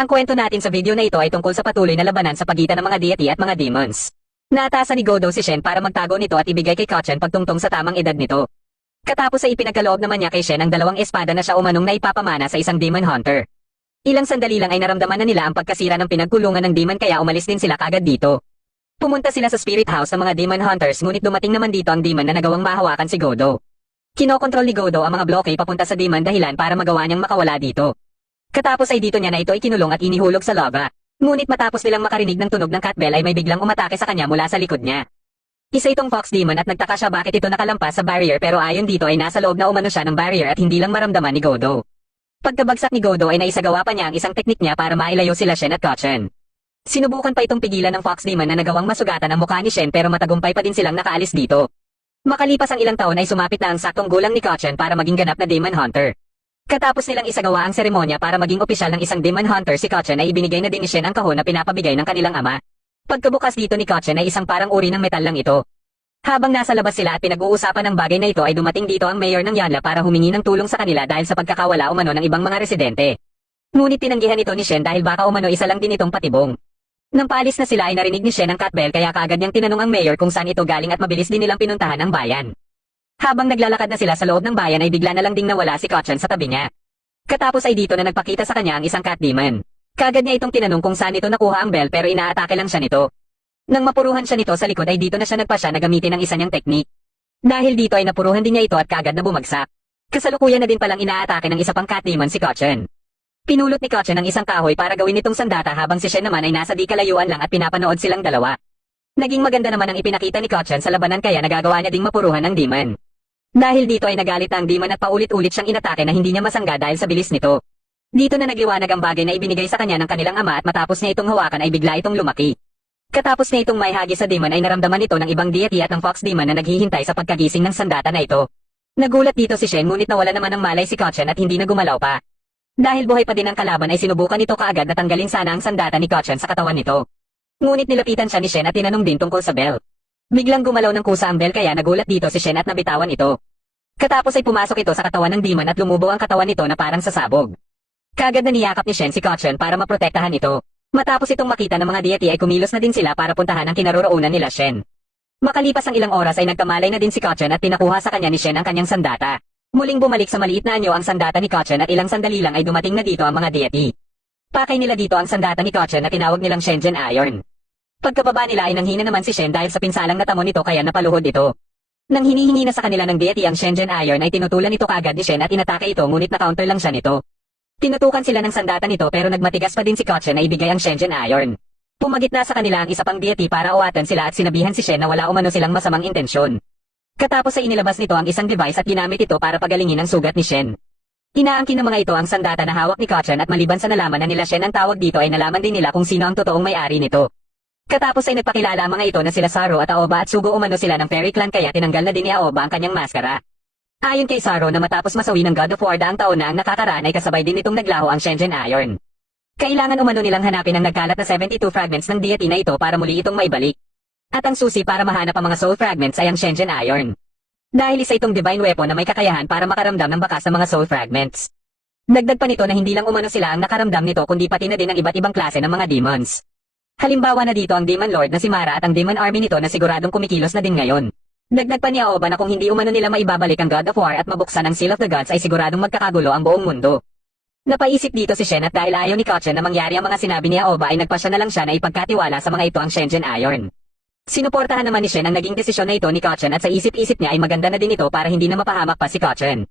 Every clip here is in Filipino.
Ang kwento natin sa video na ito ay tungkol sa patuloy na labanan sa pagitan ng mga deity at mga demons. Naatasan ni Godo si Shen para magtago nito at ibigay kay Kachen pagtungtong sa tamang edad nito. Katapos ay ipinagkaloob naman niya kay Shen ang dalawang espada na siya umanong naipapamana sa isang demon hunter. Ilang sandali lang ay naramdaman na nila ang pagkasira ng pinagkulungan ng demon kaya umalis din sila kaagad dito. Pumunta sila sa spirit house ng mga demon hunters ngunit dumating naman dito ang demon na nagawang mahawakan si Godo. Kinokontrol ni Godo ang mga bloke papunta sa demon dahilan para magawa niyang makawala dito. Katapos ay dito niya na ito ikinulong at inihulog sa lava. Ngunit matapos nilang makarinig ng tunog ng cat bell ay may biglang umatake sa kanya mula sa likod niya. Isa itong fox demon at nagtaka siya bakit ito nakalampas sa barrier pero ayon dito ay nasa loob na umano siya ng barrier at hindi lang maramdaman ni Godo. Pagkabagsak ni Godo ay naisagawa pa niya ang isang teknik niya para mailayo sila Shen at Kachen. Sinubukan pa itong pigilan ng fox demon na nagawang masugatan ang mukha ni Shen pero matagumpay pa din silang nakaalis dito. Makalipas ang ilang taon ay sumapit na ang saktong gulang ni Kachen para maging ganap na demon hunter. Katapos nilang isagawa ang seremonya para maging opisyal ng isang demon hunter si Kachen ay ibinigay na din ni Shen ang kahon na pinapabigay ng kanilang ama. Pagkabukas dito ni Kachen ay isang parang uri ng metal lang ito. Habang nasa labas sila at pinag-uusapan ng bagay na ito ay dumating dito ang mayor ng Yanla para humingi ng tulong sa kanila dahil sa pagkakawala umano ng ibang mga residente. Ngunit tinanggihan ito ni Shen dahil baka umano isa lang din itong patibong. Nang paalis na sila ay narinig ni Shen ang cat bell kaya kaagad niyang tinanong ang mayor kung saan ito galing at mabilis din nilang pinuntahan ang bayan. Habang naglalakad na sila sa loob ng bayan ay bigla na lang ding nawala si Kachen sa tabi niya. Katapos ay dito na nagpakita sa kanya ang isang cat demon. Kaagad niya itong tinanong kung saan ito nakuha ang bell pero inaatake lang siya nito. Nang mapuruhan siya nito sa likod ay dito na siya nagpasya na gamitin ang isa niyang teknik. Dahil dito ay napuruhan din niya ito at kaagad na bumagsak. Kasalukuyan na din palang inaatake ng isa pang cat demon si Kachen. Pinulot ni Kachen ang isang kahoy para gawin itong sandata habang si Shen naman ay nasa di kalayuan lang at pinapanood silang dalawa. Naging maganda naman ang ipinakita ni Kachen sa labanan kaya nagagawa niya ding mapuruhan ang demon. Dahil dito ay nagalit ang demon at paulit-ulit siyang inatake na hindi niya masangga dahil sa bilis nito. Dito na nagliwanag ang bagay na ibinigay sa kanya ng kanilang ama at matapos niya itong hawakan ay bigla itong lumaki. Katapos niya itong maihagi sa demon ay naramdaman ito ng ibang deity at ng fox demon na naghihintay sa pagkagising ng sandata na ito. Nagulat dito si Shen ngunit nawala naman ng malay si Kachen at hindi na gumalaw pa. Dahil buhay pa din ang kalaban ay sinubukan nito kaagad na tanggalin sana ang sandata ni Kachen sa katawan nito. Ngunit nilapitan siya ni Shen at tinanong din tungkol sa bell. Biglang gumalaw ng kusa ang bell kaya nagulat dito si Shen at nabitawan ito. Katapos ay pumasok ito sa katawan ng demon at lumubo ang katawan nito na parang sasabog. Kaagad na niyakap ni Shen si Kachen para maprotektahan ito. Matapos itong makita ng mga deity ay kumilos na din sila para puntahan ang kinaroroonan nila Shen. Makalipas ang ilang oras ay nagkamalay na din si Kachen at tinakuha sa kanya ni Shen ang kanyang sandata. Muling bumalik sa maliit na anyo ang sandata ni Kachen at ilang sandali lang ay dumating na dito ang mga deity. Pakay nila dito ang sandata ni Kachen na tinawag nilang Shenzhen Iron. Pagkababa nila ay nanghina naman si Shen dahil sa pinsalang natamo nito kaya napaluhod ito. Nang hinihingi na sa kanila ng deity ang Shenzhen Iron ay tinutulan ito kaagad ni Shen at inatake ito ngunit na-counter lang siya nito. Tinutukan sila ng sandata nito pero nagmatigas pa din si Kachen na ibigay ang Shenzhen Iron. Pumagitna sa kanila ang isa pang deity para uwatan sila at sinabihan si Shen na wala umano silang masamang intensyon. Katapos ay inilabas nito ang isang device at ginamit ito para pagalingin ang sugat ni Shen. Inaangkin ng mga ito ang sandata na hawak ni Kachen at maliban sa nalaman na nila Shen ang tawag dito ay nalaman din nila kung sino ang totoong may-ari nito. Katapos ay nagpakilala ang mga ito na sila Saro at Aoba at sugo umano sila ng Fairy Clan kaya tinanggal na din ni Aoba ang kanyang maskara. Ayon kay Saro na matapos masawi ng God of War daang taon na ang nakakaraan ay kasabay din itong naglaho ang Shenzhen Iron. Kailangan umano nilang hanapin ang nagkalat na 72 fragments ng deity na ito para muli itong maibalik. At ang susi para mahanap ang mga soul fragments ay ang Shenzhen Iron. Dahil isa itong divine weapon na may kakayahan para makaramdam ng bakas sa mga soul fragments. Dagdag pa nito na hindi lang umano sila ang nakaramdam nito kundi pati na din ang iba't ibang klase ng mga demons. Halimbawa na dito ang Demon Lord na si Mara at ang Demon Army nito na siguradong kumikilos na din ngayon. Dagdag pa ni Aoba na kung hindi umano nila maibabalik ang God of War at mabuksan ang Seal of the Gods ay siguradong magkakagulo ang buong mundo. Napaisip dito si Shen at dahil ayaw ni Kachen na mangyari ang mga sinabi ni Aoba ay nagpasya na lang siya na ipagkatiwala sa mga ito ang Shenzhen Iron. Sinuportahan naman ni Shen ang naging desisyon na ito ni Kachen at sa isip-isip niya ay maganda na din ito para hindi na mapahamak pa si Kachen.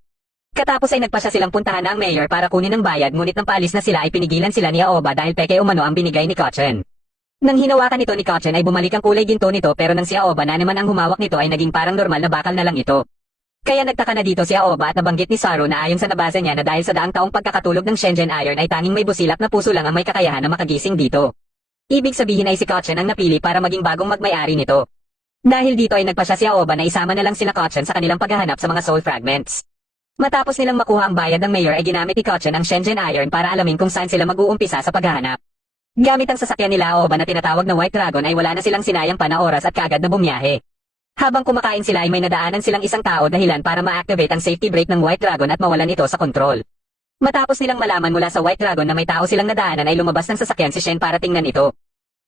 Katapos ay nagpasya silang puntahan na ang mayor para kunin ang bayad ngunit nang paalis na sila ay pinigilan sila ni Aoba dahil peke umano ang binigay ni Kachen. Nang hinawakan ito ni Kachen ay bumalik ang kulay ginto nito pero nang si Aoba na naman ang humawak nito ay naging parang normal na bakal na lang ito. Kaya nagtaka na dito si Aoba at nabanggit ni Saro na ayon sa nabasa niya na dahil sa daang taong pagkakatulog ng Shenzhen Iron ay tanging may busilak na puso lang ang may kakayahan na makagising dito. Ibig sabihin ay si Kachen ang napili para maging bagong magmay-ari nito. Dahil dito ay nagpasya si Aoba na isama na lang sila Kachen sa kanilang paghahanap sa mga soul fragments. Matapos nilang makuha ang bayad ng mayor ay ginamit ni Kachen ang Shenzhen Iron para alamin kung saan sila mag-uumpisa sa paghahanap. Gamit ang sasakyan nila Aoba na tinatawag na White Dragon ay wala na silang sinayang pa na oras at kaagad na bumiyahe. Habang kumakain sila ay may nadaanan silang isang tao dahilan para ma-activate ang safety brake ng White Dragon at mawalan ito sa kontrol. Matapos nilang malaman mula sa White Dragon na may tao silang nadaanan ay lumabas ng sasakyan si Shen para tingnan ito.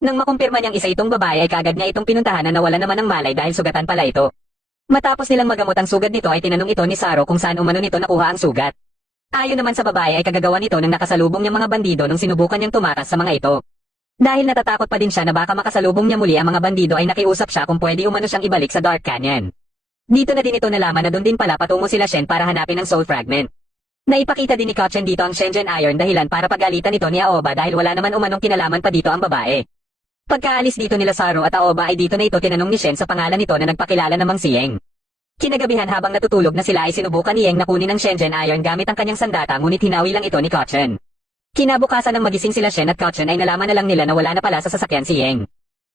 Nang makumpirma niyang isa itong babae ay kagad niya itong pinuntahan na nawala naman ng malay dahil sugatan pala ito. Matapos nilang magamot ang sugat nito ay tinanong ito ni Saro kung saan umano nito nakuha ang sugat. Ayon naman sa babae ay kagagawa nito ng nakasalubong niyang mga bandido nung sinubukan niyang tumakas sa mga ito. Dahil natatakot pa din siya na baka makasalubong niya muli ang mga bandido ay nakiusap siya kung pwede umano siyang ibalik sa Dark Canyon. Dito na din ito nalaman na doon din pala patungo sila Shen para hanapin ang Soul Fragment. Naipakita din ni Kochen dito ang Shenzhen Iron dahilan para pagalitan ito ni Aoba dahil wala naman umanong kinalaman pa dito ang babae. Pagkaalis dito nila Saro at Aoba ay dito na ito tinanong ni Shen sa pangalan nito na nagpakilala namang si Yeng. Kinagabihan habang natutulog na sila ay sinubukan ni Yeng na kunin ang Shenzhen Iron gamit ang kanyang sandata ngunit hinawi lang ito ni Kochen. Kinabukasan ng magising sila Shen at Kochen ay nalaman na lang nila na wala na pala sa sasakyan si Yeng.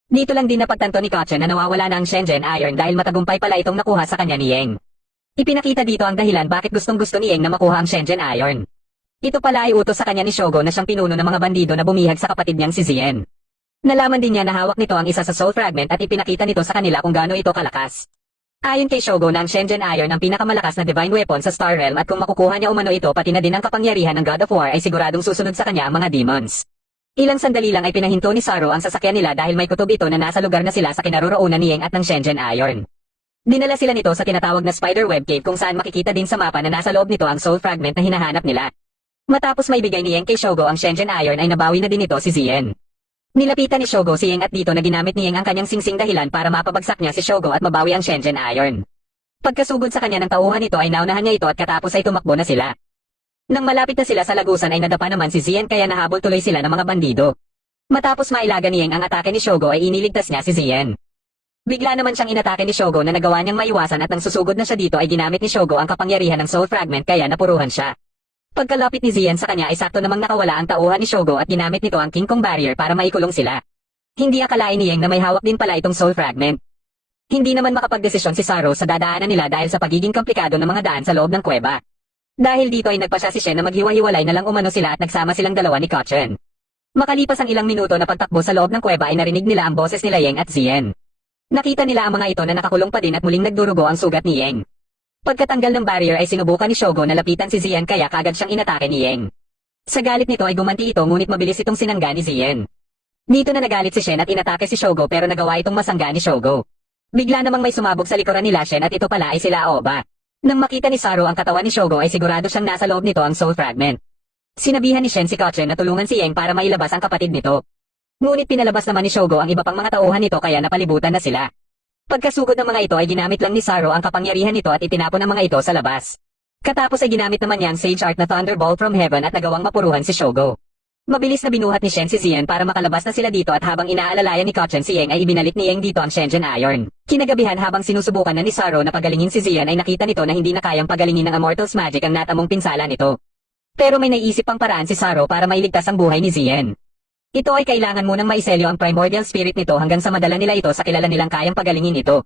Dito lang din napagtanto ni Kochen na nawawala na ang Shenzhen Iron dahil matagumpay pala itong nakuha sa kanya ni Yeng. Ipinakita dito ang dahilan bakit gustong-gusto ni Yeng na makuha ang Shenzhen Iron. Ito pala ay utos sa kanya ni Shogo na siyang pinuno ng mga bandido na bumihag sa kapatid niyang si Zien. Nalaman din niya na hawak nito ang isa sa Soul Fragment at ipinakita nito sa kanila kung gaano ito kalakas. Ayon kay Shogo na ang Shenzhen Iron ang pinakamalakas na divine weapon sa Star Realm at kung makukuha niya umano ito pati na din ang kapangyarihan ng God of War ay siguradong susunod sa kanya ang mga demons. Ilang sandali lang ay pinahinto ni Saro ang sasakyan nila dahil may kutob ito na nasa lugar na sila sa kinaroroonan ni Yeng at ng Shenzhen Iron. Dinala sila nito sa tinatawag na Spiderweb Cave kung saan makikita din sa mapa na nasa loob nito ang Soul Fragment na hinahanap nila. Matapos may bigay ni Yeng kay Shogo ang Shenzhen Iron ay nabawi na din ito si Zien. Nilapitan ni Shogo si Yeng at dito na ginamit ni Yeng ang kanyang singsing dahilan para mapabagsak niya si Shogo at mabawi ang Shenzhen Iron. Pagkasugod sa kanya ng tauhan nito ay naunahan niya ito at katapos ay tumakbo na sila. Nang malapit na sila sa lagusan ay nadapa naman si Zien kaya nahabol tuloy sila ng mga bandido. Matapos mailaga ni Yeng ang atake ni Shogo ay iniligtas niya si Zien. Bigla naman siyang inatake ni Shogo na nagawa niyang maiwasan at nang susugod na siya dito ay ginamit ni Shogo ang kapangyarihan ng Soul Fragment kaya napuruhan siya. Pagkalapit ni Zien sa kanya ay sakto namang nakawala ang tauhan ni Shogo at ginamit nito ang King Kong Barrier para maikulong sila. Hindi akalain ni Yeng na may hawak din pala itong Soul Fragment. Hindi naman makapagdesisyon si Saro sa dadaanan nila dahil sa pagiging komplikado ng mga daan sa loob ng kuweba. Dahil dito ay nagpa siya si Shen na maghiwa-hiwalay na lang umano sila at nagsama silang dalawa ni Kochen. Makalipas ang ilang minuto na pagtakbo sa loob ng kuweba ay narinig nila ang boses nila Yeng at Zien. Nakita nila ang mga ito na nakakulong pa din at muling nagdurugo ang sugat ni Yeng. Pagkatanggal ng barrier ay sinubukan ni Shogo na lapitan si Zien kaya kagad siyang inatake ni Yeng. Sa galit nito ay gumanti ito ngunit mabilis itong sinangga ni Zien. Dito na nagalit si Shen at inatake si Shogo pero nagawa itong masangga ni Shogo. Bigla namang may sumabog sa likuran nila Shen at ito pala ay sila Aoba. Nang makita ni Saro ang katawan ni Shogo ay sigurado siyang nasa loob nito ang Soul Fragment. Sinabihan ni Shen si Kochen na tulungan si Yeng para mailabas ang kapatid nito. Ngunit pinalabas naman ni Shogo ang iba pang mga tauhan nito kaya napalibutan na sila. Pagkasugod ng mga ito ay ginamit lang ni Saro ang kapangyarihan nito at itinapon ang mga ito sa labas. Katapos ay ginamit naman niya ang Sage Art na Thunderbolt from Heaven at nagawang mapuruhan si Shogo. Mabilis na binuhat ni Shen si Zien para makalabas na sila dito at habang inaalalayan ni Kochen si Yeng ay ibinalik ni Yeng dito ang Shenzhen Iron. Kinagabihan habang sinusubukan na ni Saro na pagalingin si Zien ay nakita nito na hindi na kayang pagalingin ng Immortal's Magic ang natamong pinsala nito. Pero may naisip pang paraan si Saro para mailigtas ang buhay ni Zien. Ito ay kailangan munang maiselyo ang primordial spirit nito hanggang sa madala nila ito sa kilala nilang kayang pagalingin ito.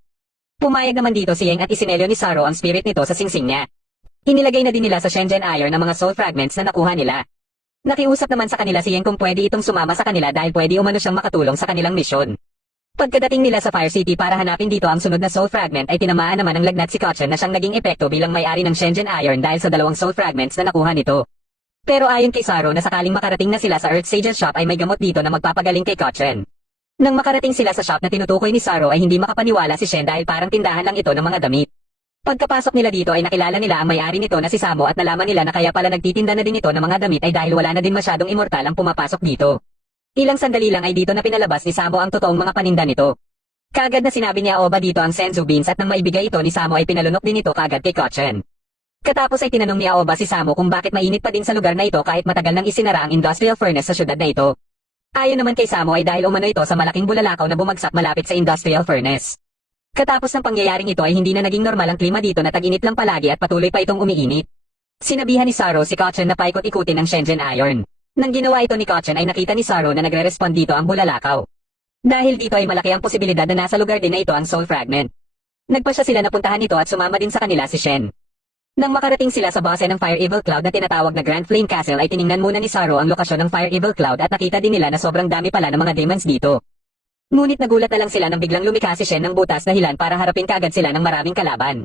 Pumayag naman dito si Yeng at isinelyo ni Saro ang spirit nito sa singsing niya. Inilagay na din nila sa Shenzhen Iron ang mga soul fragments na nakuha nila. Nakiusap naman sa kanila si Yeng kung pwede itong sumama sa kanila dahil pwede umano siyang makatulong sa kanilang misyon. Pagkadating nila sa Fire City para hanapin dito ang sunod na soul fragment ay tinamaan naman ng lagnat si Kochen na siyang naging epekto bilang may-ari ng Shenzhen Iron dahil sa dalawang soul fragments na nakuha nito. Pero ayon kay Saro na sakaling makarating na sila sa Earth Sage's shop ay may gamot dito na magpapagaling kay Kochen. Nang makarating sila sa shop na tinutukoy ni Saro ay hindi makapaniwala si Shen dahil parang tindahan lang ito ng mga damit. Pagkapasok nila dito ay nakilala nila ang may-ari nito na si Samo at nalaman nila na kaya pala nagtitinda na din ito ng mga damit ay dahil wala na din masyadong immortal ang pumapasok dito. Ilang sandali lang ay dito na pinalabas ni Samo ang totoong mga paninda nito. Kagad na sinabi niya Oba dito ang Senzu Beans at nang maibigay ito ni Samo ay pinalunok din ito kagad kay Kochen. Katapos ay tinanong ni Aoba si Samo kung bakit mainit pa din sa lugar na ito kahit matagal nang isinara ang industrial furnace sa syudad na ito. Ayon naman kay Samo ay dahil umano ito sa malaking bulalakaw na bumagsak malapit sa industrial furnace. Katapos ng pangyayaring ito ay hindi na naging normal ang klima dito na tag-init lang palagi at patuloy pa itong umiinit. Sinabihan ni Saro si Kochen na paikot-ikutin ang Shenzhen Iron. Nang ginawa ito ni Kochen ay nakita ni Saro na nagre-respond dito ang bulalakaw. Dahil dito ay malaki ang posibilidad na nasa lugar din na ito ang soul fragment. Nagpa siya sila na puntahan ito at sumama din sa kanila si Shen. Nang makarating sila sa base ng Fire Evil Cloud na tinatawag na Grand Flame Castle ay tiningnan muna ni Saro ang lokasyon ng Fire Evil Cloud at nakita din nila na sobrang dami pala ng mga demons dito. Ngunit nagulat na lang sila nang biglang lumikha si Shen ng butas dahilan para harapin kaagad sila ng maraming kalaban.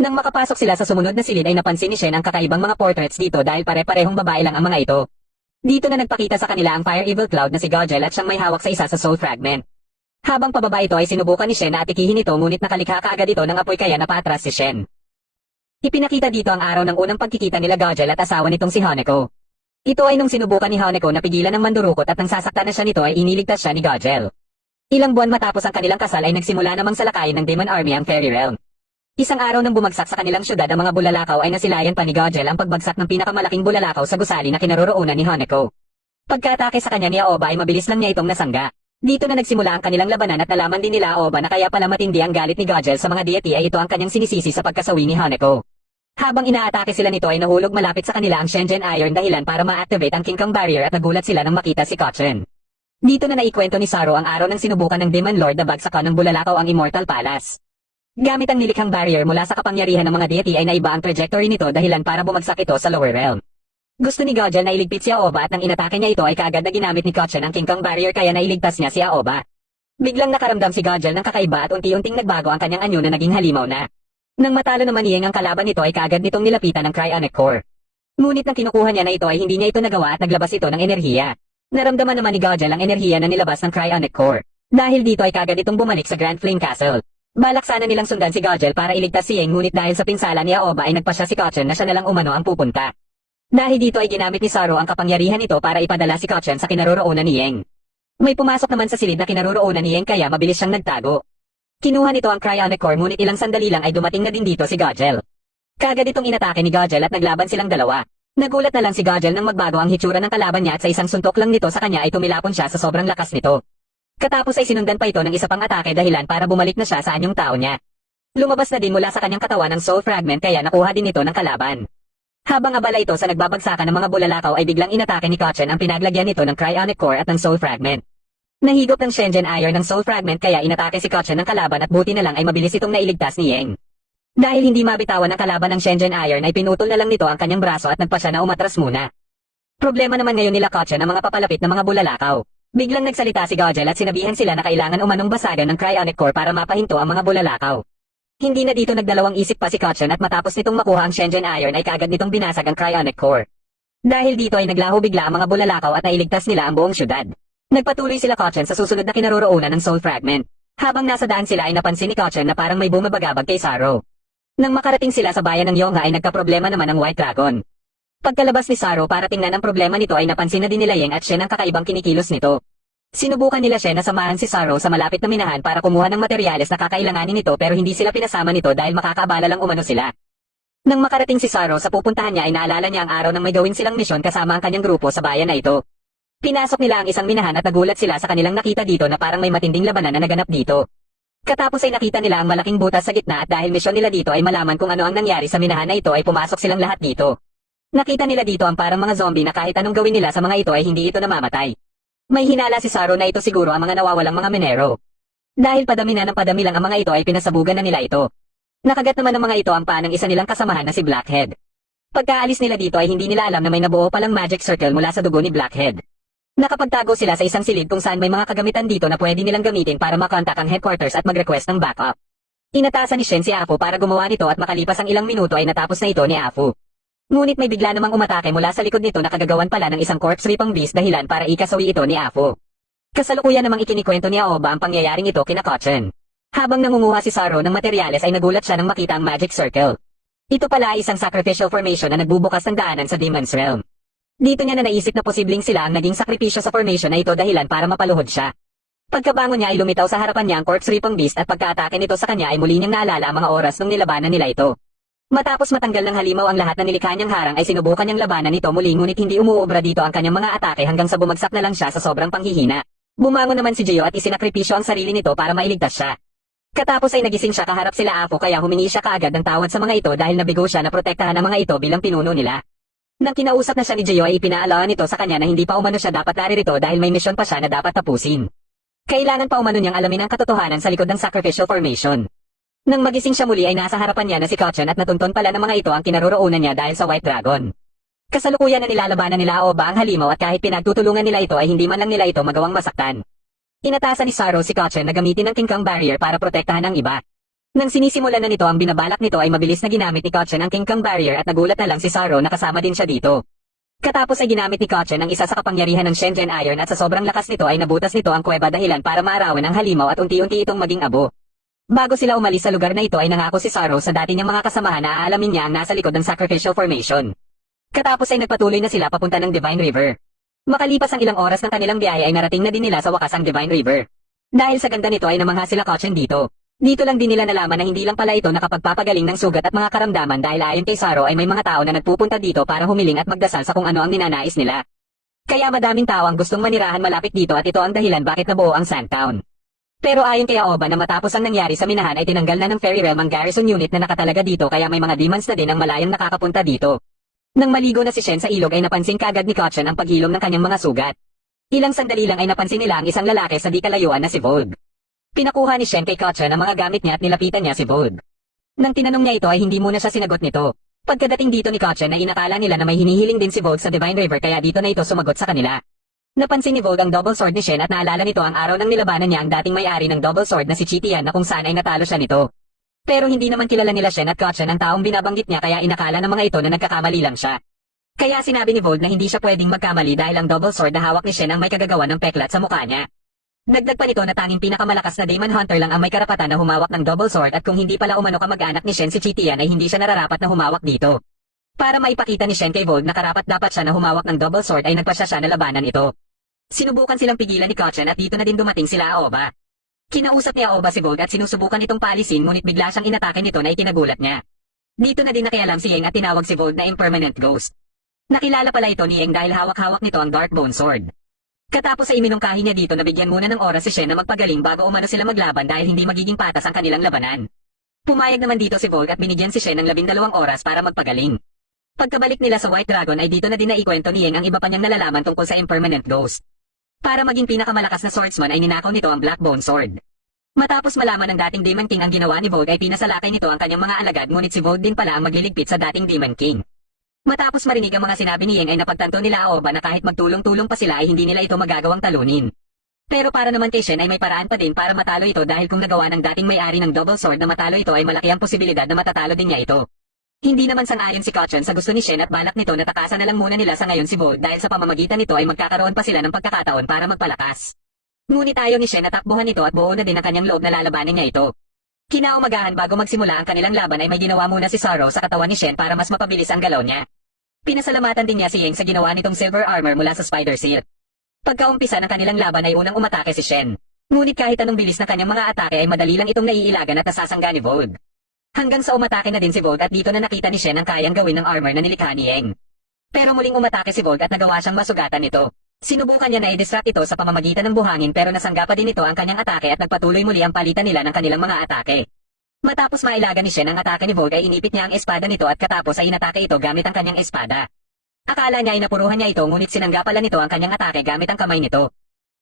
Nang makapasok sila sa sumunod na silid ay napansin ni Shen ang kakaibang mga portraits dito dahil pare-parehong babae lang ang mga ito. Dito na nagpakita sa kanila ang Fire Evil Cloud na si Gogel at siyang may hawak sa isa sa soul fragment. Habang pababa ito ay sinubukan ni Shen na atikihin ito ngunit nakalikha kaagad ito ng apoy kaya napatras si Shen. Ipinakita dito ang araw ng unang pagkikita nila Gogel at asawa nitong si Haneko. Ito ay nung sinubukan ni Haneko na pigilan ng mandurukot at nang sasaktan na siya nito ay iniligtas siya ni Gogel. Ilang buwan matapos ang kanilang kasal ay nagsimula namang salakayin ng Demon Army ang Fairy Realm. Isang araw nang bumagsak sa kanilang syudad ang mga bulalakaw ay nasilayan pa ni Gogel ang pagbagsak ng pinakamalaking bulalakaw sa gusali na kinaroroonan ni Haneko. Pagkaatake sa kanya ni Aoba ay mabilis lang niya itong nasangga. Dito na nagsimula ang kanilang labanan at nalaman din nila Aoba na kaya pala matindi ang galit ni Gogel sa mga deity ay ito ang kanyang sinisisi sa pagkasawi ni Haneko. Habang inaatake sila nito ay nahulog malapit sa kanila ang Shenzhen Iron dahilan para ma-activate ang King Kong Barrier at nagulat sila nang makita si Kochen. Dito na naikwento ni Saro ang araw ng sinubukan ng Demon Lord na bagsakan ng bulalakaw ang Immortal Palace. Gamit ang nilikhang barrier mula sa kapangyarihan ng mga deity ay naiba ang trajectory nito dahilan para bumagsak ito sa lower realm. Gusto ni Gogel na iligpit si Aoba at nang inatake niya ito ay kaagad na ginamit ni Kochen ang King Kong Barrier kaya nailigtas niya si Aoba. Biglang nakaramdam si Gogel ng kakaiba at unti-unting nagbago ang kanyang anyo na naging halimaw na. Nang matalo naman Iyeng ang kalaban nito ay kaagad nitong nilapitan ng Cryonic Core. Ngunit nang kinukuha niya na ito ay hindi niya ito nagawa at naglabas ito ng enerhiya. Naramdaman naman ni Gogel ang enerhiya na nilabas ng Cryonic Core. Dahil dito ay kaagad itong bumalik sa Grand Flame Castle. Balak sana nilang sundan si Gogel para iligtas si Iyeng ngunit dahil sa pinsala ni Aoba ay nagpasya si Kochen na siya nalang umano ang pupunta. Dahil dito ay ginamit ni Saro ang kapangyarihan nito para ipadala si Kochen sa kinaroroonan ni Iyeng. May pumasok naman sa silid na kinaroroonan ni Iyeng kaya mabilis siyang nagtago. Kinuha nito ang Cryonic Core ngunit ilang sandali lang ay dumating na din dito si Gogel. Kaagad itong inatake ni Gogel at naglaban silang dalawa. Nagulat na lang si Gogel nang magbago ang hitsura ng kalaban niya at sa isang suntok lang nito sa kanya ay tumilapon siya sa sobrang lakas nito. Katapos ay sinundan pa ito ng isa pang atake dahilan para bumalik na siya sa anyong tao niya. Lumabas na din mula sa kanyang katawan ng soul fragment kaya nakuha din ito ng kalaban. Habang abala ito sa nagbabagsakan ng mga bulalakaw ay biglang inatake ni Kochen ang pinaglagyan nito ng Cryonic Core at ng soul fragment. Nahigop ng Shenzhen Iron ng soul fragment kaya inatake si Kochen ng kalaban at buti na lang ay mabilis itong nailigtas ni Iyeng. Dahil hindi mabitawan ng kalaban ng Shenzhen Iron ay pinutol na lang nito ang kanyang braso at nagpa siya na umatras muna. Problema naman ngayon nila Kochen ang mga papalapit na mga bulalakaw. Biglang nagsalita si Gogel at sinabihan sila na kailangan umanong basagan ng Cryonic Core para mapahinto ang mga bulalakaw. Hindi na dito nagdalawang isip pa si Kochen at matapos nitong makuha ang Shenzhen Iron ay kaagad nitong binasag ang Cryonic Core. Dahil dito ay naglaho bigla ang mga bulalakaw at nailigtas nila ang buong syudad. Nagpatuloy sila Kochen sa susunod na kinaroroonan ng soul fragment. Habang nasa daan sila ay napansin ni Kochen na parang may bumabagabag kay Saro. Nang makarating sila sa bayan ng Yongha ay nagkaproblema naman ang White Dragon. Pagkalabas ni Saro para tingnan ang problema nito ay napansin na din nila Iyeng at Shen ang kakaibang kinikilos nito. Sinubukan nila Shen na samahan si Saro sa malapit na minahan para kumuha ng materyales na kakailanganin nito pero hindi sila pinasama nito dahil makakaabala lang umano sila. Nang makarating si Saro sa pupuntahan niya ay naalala niya ang araw nang may gawin silang misyon kasama ang kanyang grupo sa bayan na ito. Pinasok nila ang isang minahan at nagulat sila sa kanilang nakita dito na parang may matinding labanan na naganap dito. Katapos ay nakita nila ang malaking butas sa gitna at dahil misyon nila dito ay malaman kung ano ang nangyari sa minahan na ito ay pumasok silang lahat dito. Nakita nila dito ang parang mga zombie na kahit anong gawin nila sa mga ito ay hindi ito namamatay. May hinala si Saro na ito siguro ang mga nawawalang mga minero. Dahil padami na ng padami lang ang mga ito ay pinasabugan na nila ito. Nakagat naman ng mga ito ang paa ng isa nilang kasamahan na si Blackhead. Pagkaalis nila dito ay hindi nila alam na may nabuo palang magic circle mula sa dugo ni Blackhead. Nakapagtago sila sa isang silid kung saan may mga kagamitan dito na pwede nilang gamitin para makontak ang headquarters at mag-request ng backup. Inatasan ni Shen si Afu para gumawa nito at makalipas ang ilang minuto ay natapos na ito ni Afu. Ngunit may bigla namang umatake mula sa likod nito na kagagawan pala ng isang corpse ripang beast dahilan para ikasawi ito ni Afu. Kasalukuyan namang ikinikwento ni Aoba ang pangyayaring ito kina Kochen. Habang nangunguha si Saro ng materyales ay nagulat siya nang makita ang magic circle. Ito pala ay isang sacrificial formation na nagbubukas ng daanan sa Demon's Realm. Dito niya na naisip na posibleng sila ang naging sakripisyo sa formation na ito dahilan para mapaluhod siya. Pagkabangon niya ay lumitaw sa harapan niya ang corpse ripang beast at pagkaatake nito sa kanya ay muli niyang naalala ang mga oras nung nilabanan nila ito. Matapos matanggal ng halimaw ang lahat na nilikha niyang harang ay sinubukan niyang labanan nito muli ngunit hindi umuobra dito ang kanyang mga atake hanggang sa bumagsak na lang siya sa sobrang panghihina. Bumangon naman si Gio at isinakripisyo ang sarili nito para mailigtas siya. Katapos ay nagising siya kaharap sila Afu kaya humingi siya kaagad ng tawad sa mga ito dahil nabigo siya na protektahan ang mga ito bilang pinuno nila. Nang kinausap na siya ni Gio ay ipinaalala nito sa kanya na hindi pa umano siya dapat naririto dahil may misyon pa siya na dapat tapusin. Kailangan pa umano niyang alamin ang katotohanan sa likod ng sacrificial formation. Nang magising siya muli ay nasa harapan niya na si Kochen at natunton pala ng mga ito ang kinaroroonan niya dahil sa White Dragon. Kasalukuyan na nilalabanan nila Aoba ang halimaw at kahit pinagtutulungan nila ito ay hindi man lang nila ito magawang masaktan. Inatasan ni Saro si Kochen na gamitin ang King Kong Barrier para protektahan ang iba. Nang sinisimulan na nito ang binabalak nito ay mabilis na ginamit ni Kochen ang King Kong Barrier at nagulat na lang si Saro na kasama din siya dito. Katapos ay ginamit ni Kochen ang isa sa kapangyarihan ng Shenzhen Iron at sa sobrang lakas nito ay nabutas nito ang kuweba dahilan para maarawan ang halimaw at unti-unti itong maging abo. Bago sila umalis sa lugar na ito ay nangako si Saro sa dati niyang mga kasamahan na aalamin niya ang nasa likod ng Sacrificial Formation. Katapos ay nagpatuloy na sila papunta ng Divine River. Makalipas ang ilang oras ng kanilang biyahe ay narating na din nila sa wakas ang Divine River. Dahil sa ganda nito ay namangha sila Kochen dito. Dito lang din nila nalaman na hindi lang pala ito nakapagpapagaling ng sugat at mga karamdaman dahil ayon kay Saro ay may mga tao na nagpupunta dito para humiling at magdasal sa kung ano ang ninanais nila. Kaya madaming tao ang gustong manirahan malapit dito at ito ang dahilan bakit nabuo ang Sandtown. Pero ayon kay Aoba na matapos ang nangyari sa minahan ay tinanggal na ng Fairy Realm ang garrison unit na nakatalaga dito kaya may mga demons na din ang malayang nakakapunta dito. Nang maligo na si Shen sa ilog ay napansin kaagad ni Kochen ang paghilom ng kanyang mga sugat. Ilang sandali lang ay napansin nila ang isang lalaki sa di kalayuan na si Volg. Pinakuha ni Shen kay Kochen ang mga gamit niya at nilapitan niya si Volg. Nang tinanong niya ito ay hindi muna siya sinagot nito. Pagkadating dito ni Kochen ay inakala nila na may hinihiling din si Volg sa Divine River kaya dito na ito sumagot sa kanila. Napansin ni Volg ang double sword ni Shen at naalala nito ang araw ng nilabanan niya ang dating may-ari ng double sword na si Chitian na kung saan ay natalo siya nito. Pero hindi naman kilala nila Shen at Kochen ang taong binabanggit niya kaya inakala ng mga ito na nagkakamali lang siya. Kaya sinabi ni Volg na hindi siya pwedeng magkamali dahil ang double sword na hawak ni Shen ang may kagagawa ng peklat sa mukha niya. Dagdag pa nito na tanging pinakamalakas na Demon Hunter lang ang may karapatan na humawak ng double sword at kung hindi pala umano kamag-anak ni Shen si Chitian ay hindi siya nararapat na humawak dito. Para maipakita ni Shen kay Volg na karapat dapat siya na humawak ng double sword ay nagpasya siya na labanan ito. Sinubukan silang pigilan ni Kochen at dito na din dumating sila Aoba. Kinausap ni Aoba si Volg at sinusubukan itong paalisin ngunit bigla siyang inatake nito na ikinagulat niya. Dito na din nakialam si Yeng at tinawag si Volg na Impermanent Ghost. Nakilala pala ito ni Yeng dahil hawak-hawak nito ang Darkbone Sword. Katapos ay iminungkahi niya dito na bigyan muna ng oras si Shen na magpagaling bago umano sila maglaban dahil hindi magiging patas ang kanilang labanan. Pumayag naman dito si Volg at binigyan si Shen ng 12 oras para magpagaling. Pagkabalik nila sa White Dragon ay dito na din naikwento ni Yeng ang iba pa niyang nalalaman tungkol sa Impermanent Ghost. Para maging pinakamalakas na swordsman ay ninakaw nito ang Blackbone Sword. Matapos malaman ng dating Demon King ang ginawa ni Volg ay pinasalakay nito ang kanyang mga alagad ngunit si Volg din pala ang magliligpit sa dating Demon King. Matapos marinig ang mga sinabi ni Yeng ay napagtanto nila Aoba na kahit magtulong-tulong pa sila ay hindi nila ito magagawang talunin. Pero para naman kay Shen ay may paraan pa din para matalo ito dahil kung nagawa ng dating may-ari ng double sword na matalo ito ay malaki ang posibilidad na matatalo din niya ito. Hindi naman sang-ayon si Kochen sa gusto ni Shen at balak nito na takasan na lang muna nila sa ngayon si Volg dahil sa pamamagitan nito ay magkakaroon pa sila ng pagkakataon para magpalakas. Ngunit ayaw ni Shen na takbuhan ito at buo na din ang kanyang loob na lalabanin niya ito. Kinaumagahan bago magsimula ang kanilang laban ay may ginawa muna si Saro sa katawan ni Shen para mas mapabilis ang galaw niya. Pinasalamatan din niya si Yeng sa ginawa nitong silver armor mula sa Spider Silk. Pagkaumpisa ng kanilang laban ay unang umatake si Shen. Ngunit kahit anong bilis ng kanyang mga atake ay madali lang itong naiilagan at nasasangga ni Volg. Hanggang sa umatake na din si Volg at dito na nakita ni Shen ang kayang gawin ng armor na nilikha ni Yeng. Pero muling umatake si Volg at nagawa siyang masugatan nito. Sinubukan niya na i-distract ito sa pamamagitan ng buhangin pero nasangga pa din ito ang kanyang atake at nagpatuloy muli ang palitan nila ng kanilang mga atake. Matapos mailagan ni Shen ang atake ni Volg ay inipit niya ang espada nito at katapos ay inatake ito gamit ang kanyang espada. Akala niya ay napuruhan niya ito ngunit sinangga pala nito ang kanyang atake gamit ang kamay nito.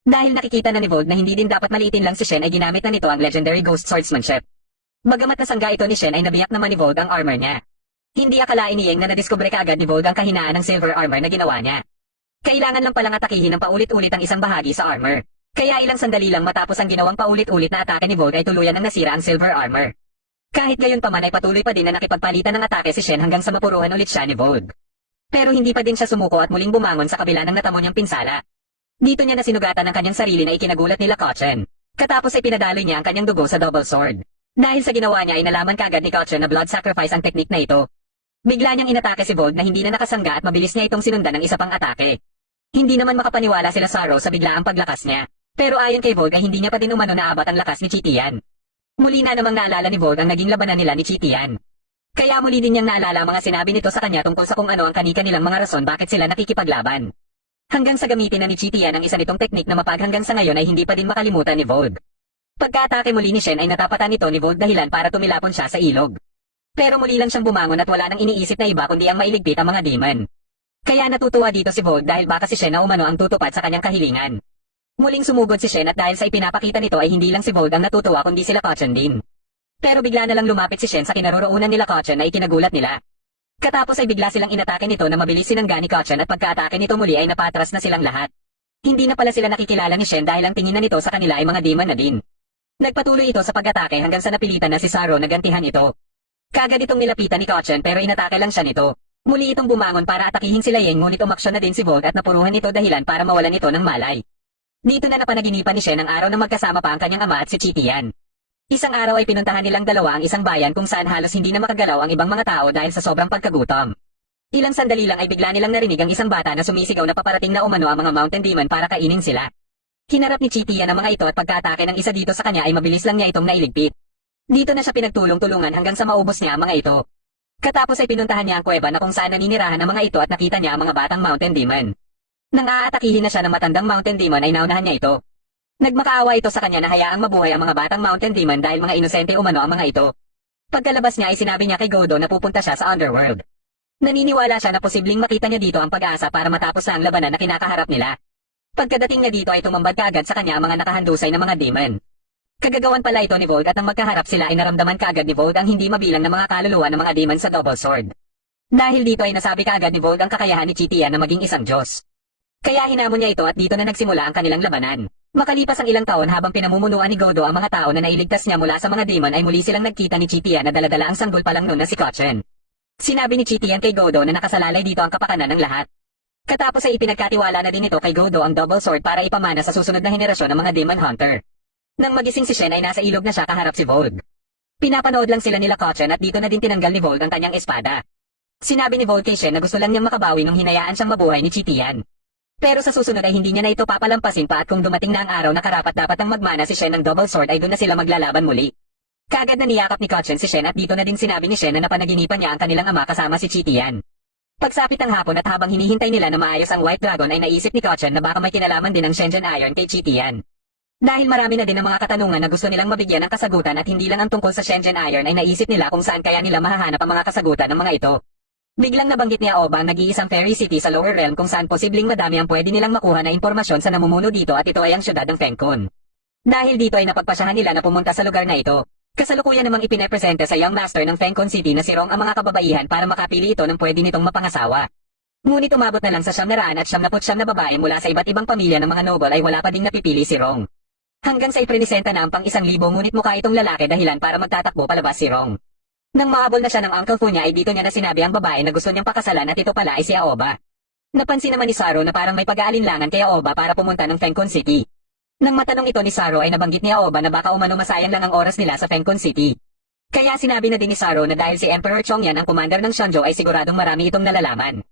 Dahil nakikita na ni Volg na hindi din dapat maliitin lang si Shen ay ginamit na nito ang legendary ghost swordsmanship. Bagamat nasangga ito ni Shen ay nabiyak naman ni Volg ang armor niya. Hindi akalain ni Yeng na nadiskubre kaagad ni Volg ang kahinaan ng silver armor na ginawa niya. Kailangan lang palang atakihin ng paulit-ulit ang isang bahagi sa armor. Kaya ilang sandali lang matapos ang ginawang paulit-ulit na atake ni Volg ay tuluyan ng nasira ang silver armor. Kahit gayon pa man ay patuloy pa din na nakipagpalitan ng atake si Shen hanggang sa mapuruhan ulit siya ni Volg. Pero hindi pa din siya sumuko at muling bumangon sa kabila ng natamo niyang pinsala. Dito niya nasinugatan ang kanyang sarili na ikinagulat nila Kochen. Katapos ay pinadaloy niya ang kanyang dugo sa double sword. Dahil sa ginawa niya ay nalaman kaagad ni Kochen na blood sacrifice ang teknik na ito. Bigla niyang inatake si Volg na hindi na nakasangga at mabilis niya itong sinundan ng isa pang atake. Hindi naman makapaniwala sila Saro sa biglaang paglakas niya. Pero ayon kay Volg ay hindi niya pa din umano naabot ang lakas ni Chitian. Muli na namang naalala ni Volg ang naging labanan nila ni Chitian. Kaya muli din niyang naalala mga sinabi nito sa kanya tungkol sa kung ano ang kani-kanilang mga rason bakit sila nakikipaglaban. Hanggang sa gamitin na ni Chitian ang isa nitong teknik na mapag hanggang sa ngayon ay hindi pa din makalimutan ni Volg. Pagka-atake muli ni Shen ay natapatan nito ni Volg dahilan para tumilapon siya sa ilog. Pero muli lang siyang bumangon at wala nang iniisip na iba kundi ang mailigpit ang mga demon. Kaya natutuwa dito si Volg dahil baka si Shen na umano ang tutupad sa kanyang kahilingan. Muling sumugod si Shen at dahil sa ipinapakita nito ay hindi lang si Volg ang natutuwa kundi sila Kochen din. Pero bigla na lang lumapit si Shen sa kinaroroonan nila Kochen na ikinagulat nila. Katapos ay bigla silang inatake nito na mabilis sinangga ni Kochen at pagka-atake nito muli ay napatras na silang lahat. Hindi na pala sila nakikilala ni Shen dahil ang tingin na nito sa kanila ay mga demon na din. Nagpatuloy ito sa pag-atake hanggang sa napilitan na si Saro na gantihan ito. Kagad itong nilapitan ni Kochen pero inatake lang siya nito. Muli itong bumangon para atakihin sila Yang ngunit umaksyon na din si Volt at napuruhan ito dahilan para mawalan ito ng malay. Dito na napanaginipan ni Shen ang araw na magkasama pa ang kanyang ama at si Chitian. Isang araw ay pinuntahan nilang dalawa ang isang bayan kung saan halos hindi na makagalaw ang ibang mga tao dahil sa sobrang pagkagutom. Ilang sandali lang ay bigla nilang narinig ang isang bata na sumisigaw na paparating na umano ang mga Mountain Demon para kainin sila. Hinarap ni Chitian ang mga ito at pagkaatake ng isa dito sa kanya ay mabilis lang niya itong nailigpit. Dito na siya pinagtulong-tulungan hanggang sa maubos niya ang mga ito. Katapos ay pinuntahan niya ang kuweba na kung saan naninirahan ang mga ito at nakita niya ang mga batang Mountain Demon. Nang aatakihin na siya ng matandang Mountain Demon ay naunahan niya ito. Nagmakaawa ito sa kanya na hayaang mabuhay ang mga batang Mountain Demon dahil mga inosente umano ang mga ito. Pagkalabas niya ay sinabi niya kay Godo na pupunta siya sa Underworld. Naniniwala siya na posibleng makita niya dito ang pag-asa para matapos na ang labanan na kinakaharap nila. Pagkadating niya dito ay tumambad kaagad sa kanya ang mga nakahandusay na mga demon. Kagagawan pala ito ni Volt at nang magkaharap sila ay naramdaman kaagad ni Volt ang hindi mabilang na mga kaluluwa ng mga demon sa Double Sword. Dahil dito ay nasabi kaagad ni Volt ang kakayahan ni Chitian na maging isang Diyos. Kaya hinamon niya ito at dito na nagsimula ang kanilang labanan. Makalipas ang ilang taon habang pinamumunuan ni Godo ang mga tao na nailigtas niya mula sa mga demon ay muli silang nagkita ni Chitian na daladala ang sanggol pa lang noon na si Kochen. Sinabi ni Chitian kay Godo na nakasalalay dito ang kapakanan ng lahat. Katapos ay ipinagkatiwala na din ito kay Godo ang Double Sword para ipamana sa susunod na henerasyon ng mga Demon Hunter. Nang magising si Shen ay nasa ilog na siya kaharap si Vold. Pinapanood lang sila nila Kochen at dito na din tinanggal ni Vold ang kanyang espada. Sinabi ni Vold kay Shen na gusto lang niyang makabawi nung hinayaan siyang mabuhay ni Chitian. Pero sa susunod ay hindi niya na ito papalampasin pa at kung dumating na ang araw na karapat dapat nang magmana si Shen ng Double Sword ay doon na sila maglalaban muli. Kaagad na niyakap ni Kochen si Shen at dito na din sinabi ni Shen na napanaginipan niya ang kanilang ama kasama si Chitian. Pagsapit ng hapon at habang hinihintay nila na maayos ang White Dragon ay naisip ni Kochen na baka may kinalaman din ang Shenzhen Iron kay Chitian. Dahil marami na din ang mga katanungan na gusto nilang mabigyan ng kasagutan at hindi lang ang tungkol sa Shenzhen Iron ay naisip nila kung saan kaya nila mahahanap ang mga kasagutan ng mga ito. Biglang nabanggit ni Aoba ang nag-iisang fairy city sa Lower Realm kung saan posibleng madami ang pwede nilang makuha na impormasyon sa namumuno dito at ito ay ang syudad ng Fencon. Dahil dito ay napagpasyahan nila na pumunta sa lugar na ito. Kasalukuyan namang ipinapresenta sa Young Master ng Fencon City na si Rong ang mga kababaihan para makapili ito ng pwede nitong mapangasawa. Ngunit umabot na lang sa 900 at 99 na babae mula sa iba't ibang pamilya ng mga noble ay wala pa ding napipili si Rong. Hanggang sa ipresenta na ang pang 1,000 ngunit mukha itong lalaki dahilan para magtatakbo palabas si Rong. Nang mahabol na siya ng uncle po niya ay dito niya na sinabi ang babae na gusto niyang pakasalan at ito pala ay si Aoba. Napansin naman ni Saro na parang may pag-aalinlangan kay Aoba para pumunta ng Fencon City. Nang matanong ito ni Saro ay nabanggit ni Aoba na baka umano masayang lang ang oras nila sa Fencon City. Kaya sinabi na din ni Saro na dahil si Emperor Chongyan ang commander ng Shenzhou ay siguradong marami itong nalalaman.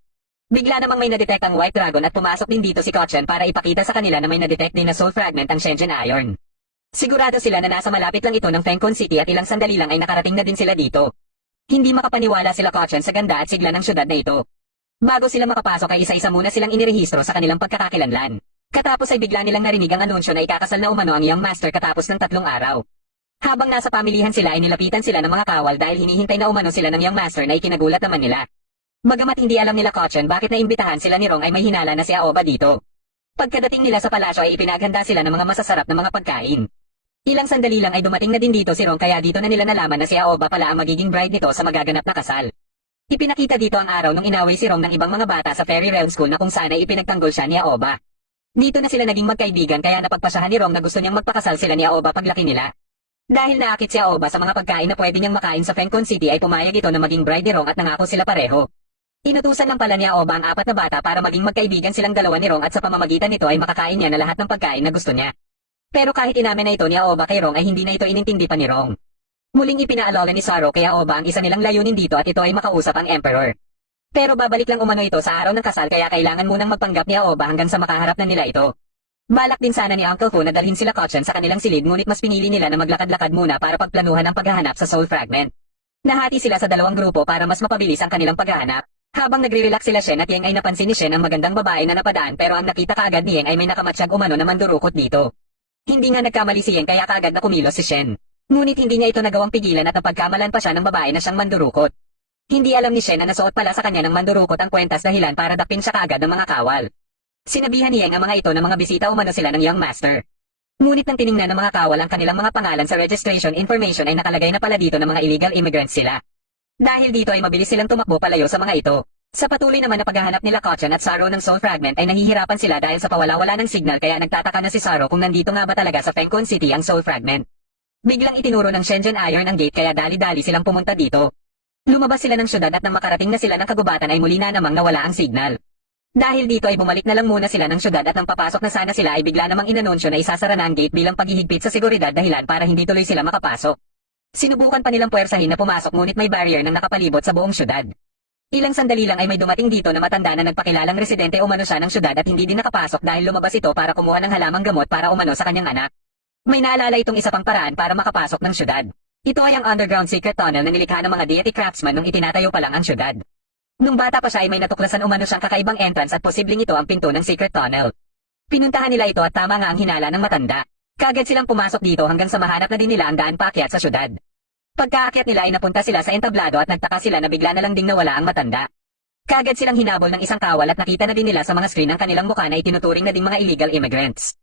Bigla namang may nadetect ang White Dragon at pumasok din dito si Kochen para ipakita sa kanila na may nadetect din na soul fragment ang Shenzhen Iron. Sigurado sila na nasa malapit lang ito ng Fencon City at ilang sandali lang ay nakarating na din sila dito. Hindi makapaniwala sila Kochen sa ganda at sigla ng syudad na ito. Bago sila makapasok ay isa-isa muna silang inirehistro sa kanilang pagkakakilanlan. Katapos ay bigla nilang narinig ang anunsyo na ikakasal na umano ang Young Master katapos ng 3 araw. Habang nasa pamilihan sila ay nilapitan sila ng mga kawal dahil hinihintay na umano sila ng Young Master na ikinagulat naman nila. Bagamat hindi alam nila Kochen bakit naimbitahan sila ni Rong ay may hinala na si Aoba dito. Pagkadating nila sa palasyo ay ipinaghanda sila ng mga masasarap na mga pagkain. Ilang sandali lang ay dumating na din dito si Rong kaya dito na nila nalaman na si Aoba pala ang magiging bride nito sa magaganap na kasal. Ipinakita dito ang araw nung inaway si Rong ng ibang mga bata sa Fairy Realm School na kung saan ay ipinagtanggol siya ni Aoba. Dito na sila naging magkaibigan kaya napagpasyahan ni Rong na gusto niyang magpakasal sila ni Aoba paglaki nila. Dahil naakit si Aoba sa mga pagkain na pwede niyang makain sa Fencon City ay pumayag ito na maging bride ni Rong at nangako sila pareho. Inutusan lang pala ni Aoba ang 4 na bata para maging magkaibigan silang dalawa ni Rong at sa pamamagitan nito ay makakain niya na lahat ng pagkain na gusto niya. Pero kahit inamin na ito ni Aoba kay Rong ay hindi na ito inintindi pa ni Rong. Muling ipinaalala ni Saro kay Aoba ang isa nilang layunin dito at ito ay makausap ang Emperor. Pero babalik lang umano ito sa araw ng kasal kaya kailangan munang magpanggap ni Aoba hanggang sa makaharap na nila ito. Balak din sana ni Uncle Fu na dalhin sila Kochen sa kanilang silid ngunit mas pinili nila na maglakad-lakad muna para pagplanuhan ang paghahanap sa soul fragment. Nahati sila sa 2 grupo para mas mapabilis ang kanilang paghahanap. Habang nagre-relax sila Shen at Yeng ay napansin ni Shen ang magandang babae na napadaan pero ang nakita kaagad ni Yeng ay may nakamatsyag umano na mandurukot dito. Hindi nga nagkamali si Yeng kaya kaagad na kumilos si Shen. Ngunit hindi niya ito nagawang pigilan at napagkamalan pa siya ng babae na siyang mandurukot. Hindi alam ni Shen na nasuot pala sa kanya ng mandurukot ang kwentas dahilan para dakpin siya kaagad ng mga kawal. Sinabihan ni Yeng ang mga ito na mga bisita umano sila ng Young Master. Ngunit nang tiningnan ng mga kawal ang kanilang mga pangalan sa registration information ay nakalagay na pala dito na mga illegal immigrants sila. Dahil dito ay mabilis silang tumakbo palayo sa mga ito. Sa patuloy naman na paghahanap nila Kochen at Saro ng soul fragment ay nahihirapan sila dahil sa pawala-wala ng signal kaya nagtataka na si Saro kung nandito nga ba talaga sa Fencon City ang soul fragment. Biglang itinuro ng Shenzhen Iron ang gate kaya dali-dali silang pumunta dito. Lumabas sila ng syudad at nang makarating na sila ng kagubatan ay muli na namang nawala ang signal. Dahil dito ay bumalik na lang muna sila ng syudad at nang papasok na sana sila ay bigla namang inanunsyo na isasara na ang gate bilang paghihigpit sa seguridad dahilan para hindi tuloy sila makapasok. Sinubukan pa nilang puwersahin na pumasok ngunit may barrier nang nakapalibot sa buong syudad. Ilang sandali lang ay may dumating dito na matanda na nagpakilalang residente umano siya ng syudad at hindi din nakapasok dahil lumabas ito para kumuha ng halamang gamot para umano sa kanyang anak. May naalala itong isa pang paraan para makapasok ng syudad. Ito ay ang underground secret tunnel na nilikha ng mga deity craftsman nung itinatayo pa lang ang syudad. Nung bata pa siya ay may natuklasan umano siyang kakaibang entrance at posibleng ito ang pinto ng secret tunnel. Pinuntahan nila ito at tama nga ang hinala ng matanda. Kaagad silang pumasok dito hanggang sa mahanap na din nila ang daan paakyat sa syudad. Pagkaakyat nila ay napunta sila sa entablado at nagtaka sila na bigla na lang ding nawala ang matanda. Kaagad silang hinabol ng isang kawal at nakita na din nila sa mga screen ang kanilang mukha na itinuturing na ding mga illegal immigrants.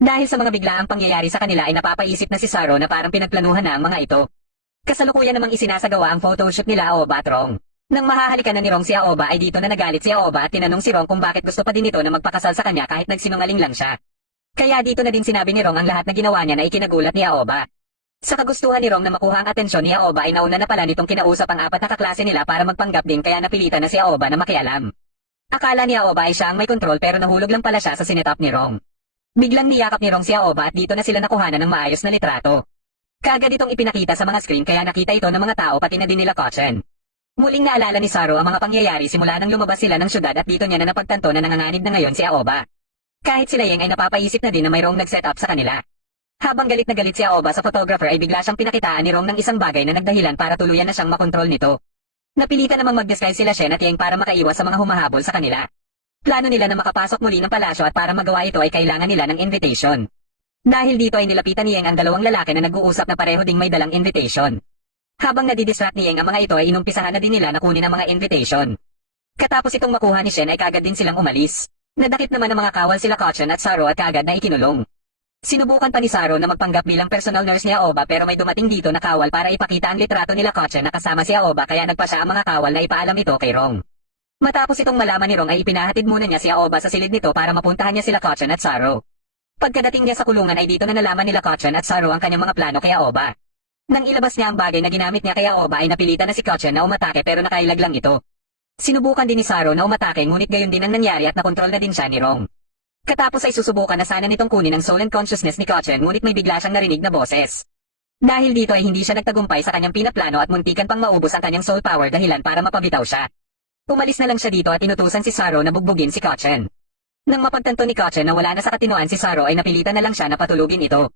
Dahil sa mga biglaang pangyayari sa kanila ay napapaisip na si Saro na parang pinagplanuhan na ang mga ito. Kasalukuyan namang isinasagawa ang photoshoot nila Aoba at Rong. Nang mahahalikan na ni Rong si Aoba ay dito na nagalit si Aoba at tinanong si Rong kung bakit gusto pa din ito na magpakasal sa kanya kahit nagsinungaling lang siya. Kaya dito na din sinabi ni Rong ang lahat na ginawa niya na ikinagulat ni Aoba. Sa kagustuhan ni Rong na makuha ang atensyon ni Aoba ay nauna na pala nitong kinausap ang apat na kaklase nila para magpanggap din kaya napilitan na si Aoba na makialam. Akala ni Aoba ay siya ang may kontrol pero nahulog lang pala siya sa sinetap ni Rong. Biglang niyakap ni Rong si Aoba at dito na sila nakuhanan ng maayos na litrato. Kaagad itong ipinakita sa mga screen kaya nakita ito ng mga tao pati na din nila Kochen. Muling naalala ni Saro ang mga pangyayari simula nang lumabas sila ng syudad at dito niya na napagtanto na nanganganib na ngayon si Aoba. Kahit sila Yeng ay napapaisip na din na mayroong nag-set up sa kanila. Habang galit na galit si Aoba sa photographer ay bigla siyang pinakitaan ni Rong ng isang bagay na nagdahilan para tuluyan na siyang makontrol nito. Napilitan namang mag-disguise sila Shen at Yeng para makaiwas sa mga humahabol sa kanila. Plano nila na makapasok muli ng palasyo at para magawa ito ay kailangan nila ng invitation. Dahil dito ay nilapitan ni Yeng ang dalawang lalaki na nag-uusap na pareho ding may dalang invitation. Habang nadidistract ni Yeng ang mga ito ay inumpisahan na din nila na kunin ang mga invitation. Katapos itong makuha ni Shen ay kaagad din silang umalis. Nadakip naman ng mga kawal sila Kochen at Saro at kaagad na ikinulong. Sinubukan pa ni Saro na magpanggap bilang personal nurse ni Aoba pero may dumating dito na kawal para ipakita ang litrato nila Kochen na kasama si Aoba kaya nagpa siya ang mga kawal na ipaalam ito kay Rong. Matapos itong malaman ni Rong ay ipinahatid muna niya si Aoba sa silid nito para mapuntahan niya sila Kochen at Saro. Pagkadating niya sa kulungan ay dito na nalaman nila Kochen at Saro ang kanyang mga plano kay Aoba. Nang ilabas niya ang bagay na ginamit niya kay Aoba ay napilitan na si Kochen na umatake pero nakailag lang ito. Sinubukan din ni Saro na umatake ngunit gayon din ang nangyari at nakontrol na din siya ni Rong. Katapos ay susubukan na sana nitong kunin ang soul and consciousness ni Kochen ngunit may bigla siyang narinig na boses. Dahil dito ay hindi siya nagtagumpay sa kanyang pinaplano at muntikan pang maubos ang kanyang soul power dahilan para mapabitaw siya. Umalis na lang siya dito at inutusan si Saro na bugbugin si Kochen. Nang mapagtanto ni Kochen na wala na sa katinoan si Saro ay napilitan na lang siya na patulugin ito.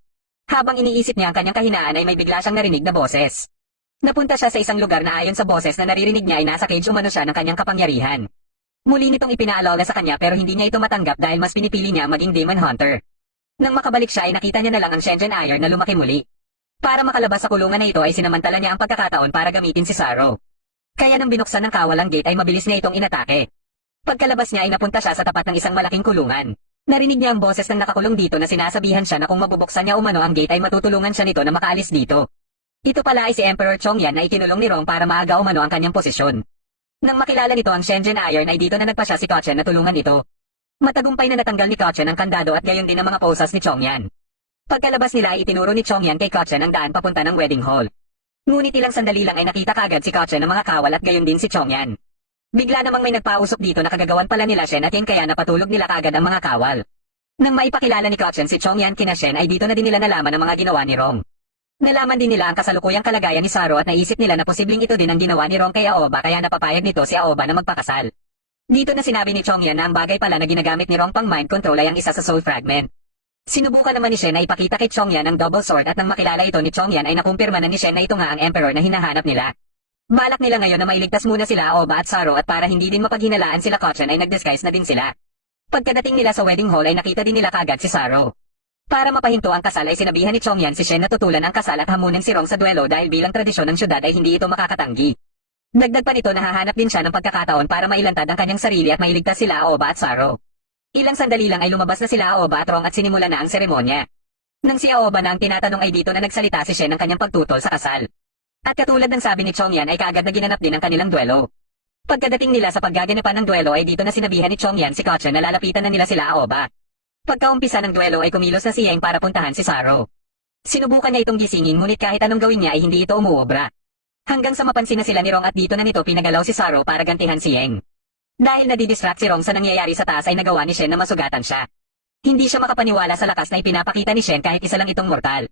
Habang iniisip niya ang kanyang kahinaan ay may bigla siyang narinig na boses. Napunta siya sa isang lugar na ayon sa boses na naririnig niya ay nasa cage umano siya ng kanyang kapangyarihan. Muli nitong ipinaalala sa kanya pero hindi niya ito matanggap dahil mas pinipili niya maging Demon Hunter. Nang makabalik siya ay nakita niya na lang ang Shenzhen Iron na lumaki muli. Para makalabas sa kulungan na ito ay sinamantala niya ang pagkakataon para gamitin si Saro. Kaya nang binuksan ng kawal ang gate ay mabilis niya itong inatake. Pagkalabas niya ay napunta siya sa tapat ng isang malaking kulungan. Narinig niya ang boses ng nakakulong dito na sinasabihan siya na kung mabubuksan niya umano ang gate ay matutulungan siya nito na makaalis dito. Ito pala ay si Emperor Chongyan na ikinulong ni Rong para maaga umano ang kanyang posisyon. Nang makilala nito ang Shenzhen Iron ay dito na nagpa siya si Kochen na tulungan ito. Matagumpay na natanggal ni Kochen ang kandado at gayon din ang mga posas ni Chongyan. Pagkalabas nila ay itinuro ni Chongyan kay Kochen ang daan papunta ng wedding hall. Ngunit ilang sandali lang ay nakita kagad si Kochen ng mga kawal at gayon din si Chongyan. Bigla namang may nagpausok dito na kagagawan pala nila Shen at Yeng kaya napatulog nila kagad ang mga kawal. Nang maipakilala ni Kochen si Chongyan kina Shen ay dito na din nila nalaman ang mga ginawa ni Rong. Nalaman din nila ang kasalukuyang kalagayan ni Saro at naisip nila na posibleng ito din ang ginawa ni Rong kay Aoba kaya napapayag nito si Aoba na magpakasal. Dito na sinabi ni Chongyan na ang bagay pala na ginagamit ni Rong pang mind control ay ang isa sa soul fragment. Sinubukan naman ni Shen na ipakita kay Chongyan ang double sword at nang makilala ito ni Chongyan ay nakumpirma na ni Shen na ito nga ang emperor na hinahanap nila. Balak nila ngayon na mailigtas muna sila Aoba at Saro at para hindi din mapaghinalaan sila Kochen ay nag-disguise na din sila. Pagkadating nila sa wedding hall ay nakita din nila kagad si Saro. Para mapahinto ang kasal ay sinabihan ni Chongyan si Shen na tutulan ang kasal at hamunin si Rong sa duelo dahil bilang tradisyon ng syudad ay hindi ito makakatanggi. Dagdag pa nito nahahanap din siya ng pagkakataon para mailantad ang kanyang sarili at mailigtas sila Aoba at Saro. Ilang sandali lang ay lumabas na sila Aoba at Rong at sinimula na ang seremonya. Nang si Aoba na ang tinatanong ay dito na nagsalita si Shen ng kanyang pagtutol sa kasal. At katulad ng sabi ni Chongyan ay kaagad na ginanap din ang kanilang duelo. Pagkadating nila sa paggaganapan ng duelo ay dito na sinabihan ni Chongyan si Kochen na lalapitan na nila sila Aoba. Pagkaumpisa ng duelo ay kumilos na si Yeng para puntahan si Saro. Sinubukan niya itong gisingin ngunit kahit anong gawin niya ay hindi ito umuobra. Hanggang sa mapansin na sila ni Rong at dito na nito pinagalaw si Saro para gantihan si Yeng. Dahil nadidistract si Rong sa nangyayari sa taas ay nagawa ni Shen na masugatan siya. Hindi siya makapaniwala sa lakas na ipinapakita ni Shen kahit isa lang itong mortal.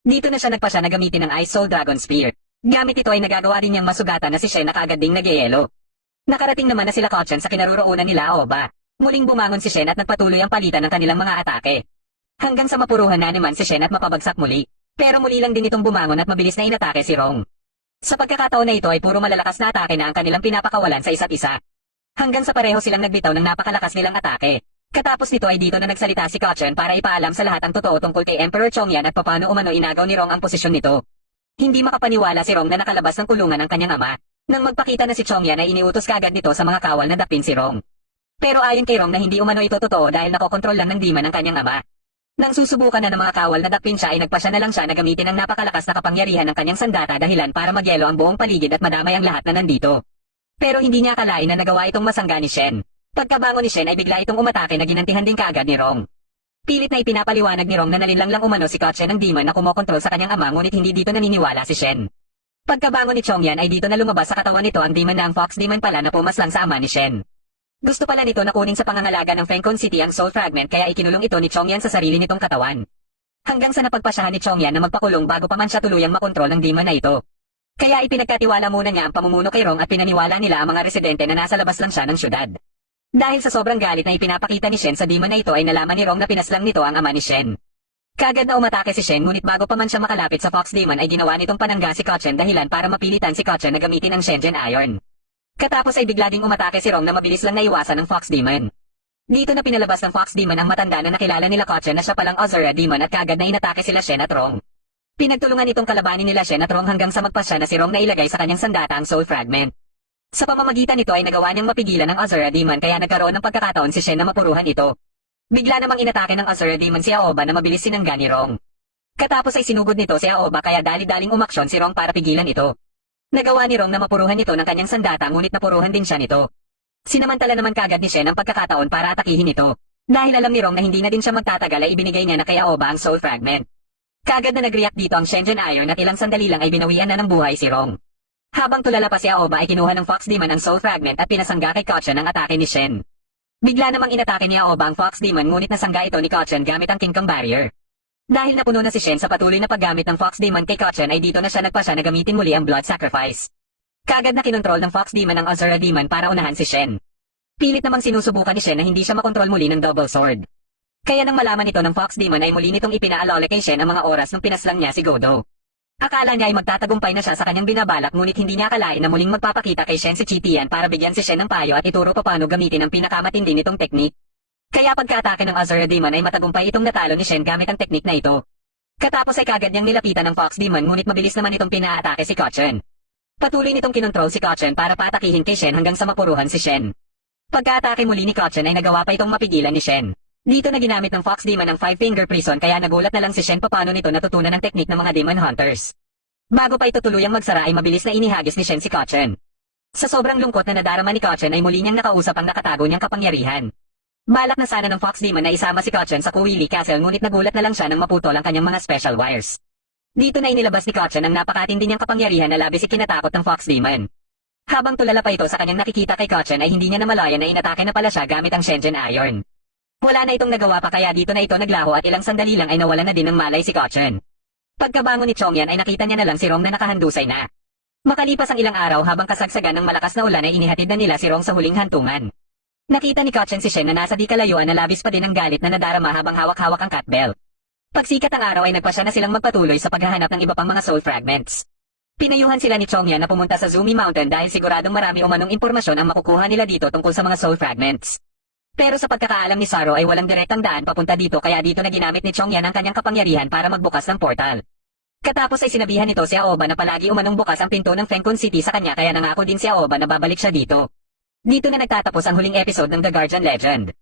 Dito na siya nagpasya na gamitin ang Ice Soul Dragon Spear. Gamit ito ay nagagawa rin niyang masugatan na si Shen na kaagad ding nagyayelo. Nakarating naman na sila Kochen sa kinaroroonan nila Aoba. Muling bumangon si Shen at nagpatuloy ang palitan ng kanilang mga atake. Hanggang sa mapuruhan na naman si Shen at mapabagsak muli. Pero muli lang din itong bumangon at mabilis na inatake si Rong. Sa pagkakataon na ito ay puro malalakas na atake na ang kanilang pinapakawalan sa isa't isa. Hanggang sa pareho silang nagbitaw ng napakalakas nilang atake. Katapos nito ay dito na nagsalita si Kochen para ipaalam sa lahat ang totoo tungkol kay Emperor Chongyan at papaano umano inagaw ni Rong ang posisyon nito. Hindi makapaniwala si Rong na nakalabas ng kulungan ng kanyang ama. Nang magpakita na si Chongyan ay iniutos kaagad nito sa mga kawal na dapin si Rong. Pero ayon kay Rong na hindi umano ito totoo dahil nakokontrol lang ng demon ng kanyang ama. Nang susubukan na ng mga kawal na dapin siya ay nagpasya na lang siya na gamitin ang napakalakas na kapangyarihan ng kanyang sandata dahilan para magyelo ang buong paligid at madamay ang lahat na nandito. Pero hindi niya akalain na nagawa itong masangga ni Shen. Pagkabangon ni Shen ay bigla itong umatake na ginantihan din kaagad ni Rong. Pilit na ipinapaliwanag ni Rong na nalinlang lang umano si Kochen ng demon na kumokontrol sa kanyang ama ngunit hindi dito naniniwala si Shen. Pagkabangon ni Chongyan ay dito na lumabas sa katawan nito ang demon na ang Fox Demon pala na pumaslang sa ama ni Shen. Gusto pala nito na kunin sa pangangalaga ng Fengkon City ang Soul Fragment kaya ikinulong ito ni Chongyan sa sarili nitong katawan. Hanggang sa napagpasyahan ni Chongyan na magpakulong bago pa man siya tuluyang makontrol ng demon na ito. Kaya ipinagkatiwala muna niya ang pamumuno kay Rong at pinaniwala nila ang mga residente na nasa labas lang siya ng syudad. Dahil sa sobrang galit na ipinapakita ni Shen sa demon na ito ay nalaman ni Rong na pinaslang nito ang ama ni Shen. Kagad na umatake si Shen ngunit bago pa man siya makalapit sa Fox Demon ay ginawa nitong panangga si Kochen dahilan para mapilitan si Kochen na gamitin ang Shenzhen Iron. Katapos ay bigla ding umatake si Rong na mabilis lang naiwasan ng Fox Demon. Dito na pinalabas ng Fox Demon ang matanda na nakilala nila Kochen na siya palang Azura Demon at kagad na inatake sila Shen at Rong. Pinagtulungan itong kalabanin nila Shen at Rong hanggang sa magpasya na si Rong na ilagay sa kanyang sandata ang Soul Fragment. Sa pamamagitan nito ay nagawa niyang mapigilan ang Azura Demon kaya nagkaroon ng pagkakataon si Shen na mapuruhan ito. Bigla namang inatake ng Azura Demon si Aoba na mabilis sinangga ni Rong. Katapos ay sinugod nito si Aoba kaya dali-daling umaksyon si Rong para pigilan ito. Nagawa ni Rong na mapuruhan ito ng kanyang sandata ngunit napuruhan din siya nito. Sinamantala naman kagad ni Shen ang pagkakataon para atakihin ito. Dahil alam ni Rong na hindi na din siya magtatagal ay ibinigay niya na kay Aoba ang Soul Fragment. Kagad na nag-react dito ang Shenzhen Iron at ilang sandali lang ay binawian na ng buhay si Rong. Habang tulala pa si Aoba ay kinuha ng Fox Demon ang Soul Fragment at pinasangga kay Kochen ang atake ni Shen. Bigla namang inatake ni Aoba ang Fox Demon ngunit nasangga ito ni Kochen gamit ang Kingdom Barrier. Dahil napuno na si Shen sa patuloy na paggamit ng Fox Demon kay Kochen ay dito na siya nagpasya na gamitin muli ang Blood Sacrifice. Kagad na kinontrol ng Fox Demon ang Azura Demon para unahan si Shen. Pilit namang sinusubukan ni Shen na hindi siya makontrol muli ng Double Sword. Kaya nang malaman ito ng Fox Demon ay muli nitong ipinaalala kay Shen ang mga oras nung pinaslang niya si Godo. Akala niya ay magtatagumpay na siya sa kanyang binabalak ngunit hindi niya akalain na muling magpapakita kay Shen si Chitian para bigyan si Shen ng payo at ituro paano gamitin ang pinakamatindi nitong teknik. Kaya pagka-atake ng Azura Demon ay matagumpay itong natalo ni Shen gamit ang teknik na ito. Katapos ay kagad niyang nilapitan ng Fox Demon ngunit mabilis naman itong pinaatake si Kochen. Patuloy nitong kinontrol si Kochen para patakihin kay Shen hanggang sa mapuruhan si Shen. Pagka-atake muli ni Kochen ay nagawa pa itong mapigilan ni Shen. Dito na ginamit ng Fox Demon ang 5-finger prison kaya nagulat na lang si Shen paano nito natutunan ng teknik ng mga Demon Hunters. Bago pa ito tuluyang magsara ay mabilis na inihagis ni Shen si Kochen. Sa sobrang lungkot na nadarama ni Kochen ay muli niyang nakausap ang nakatago niyang kapangyarihan. Balak na sana ng Fox Demon na isama si Kochen sa Kuwili Castle ngunit nagulat na lang siya nang maputol ang kanyang mga special wires. Dito na inilabas ni Kochen ang napakatindi niyang kapangyarihan na labis ikinatakot ng Fox Demon. Habang tulala pa ito sa kanyang nakikita kay Kochen ay hindi niya namalayan na inatake na pala siya gamit ang Shenzhen Iron. Wala na itong nagawa pa kaya dito na ito naglaho at ilang sandali lang ay nawalan na din ng malay si Kochen. Pagkabangon ni Chongyan ay nakita niya na lang si Rong na nakahandusay na. Makalipas ang ilang araw habang kasagsagan ng malakas na ulan ay inihatid na nila si Rong sa huling hantungan. Nakita ni Kochen si Shen na nasa di kalayuan na labis pa din ang galit na nadarama habang hawak-hawak ang cat bell. Pagsikat ang araw ay nagpasya na silang magpatuloy sa paghahanap ng iba pang mga soul fragments. Pinayuhan sila ni Chongyan na pumunta sa Zumi Mountain dahil siguradong marami umanong impormasyon ang makukuha nila dito tungkol sa mga soul fragments. Pero sa pagkakaalam ni Saro ay walang direktang daan papunta dito kaya dito na ginamit ni Chongyan ang kanyang kapangyarihan para magbukas ng portal. Katapos ay sinabihan nito si Aoba na palagi umanong bukas ang pinto ng Fengkon City sa kanya kaya nangako din si Aoba na babalik siya dito. Dito na nagtatapos ang huling episode ng The Guardian Legend.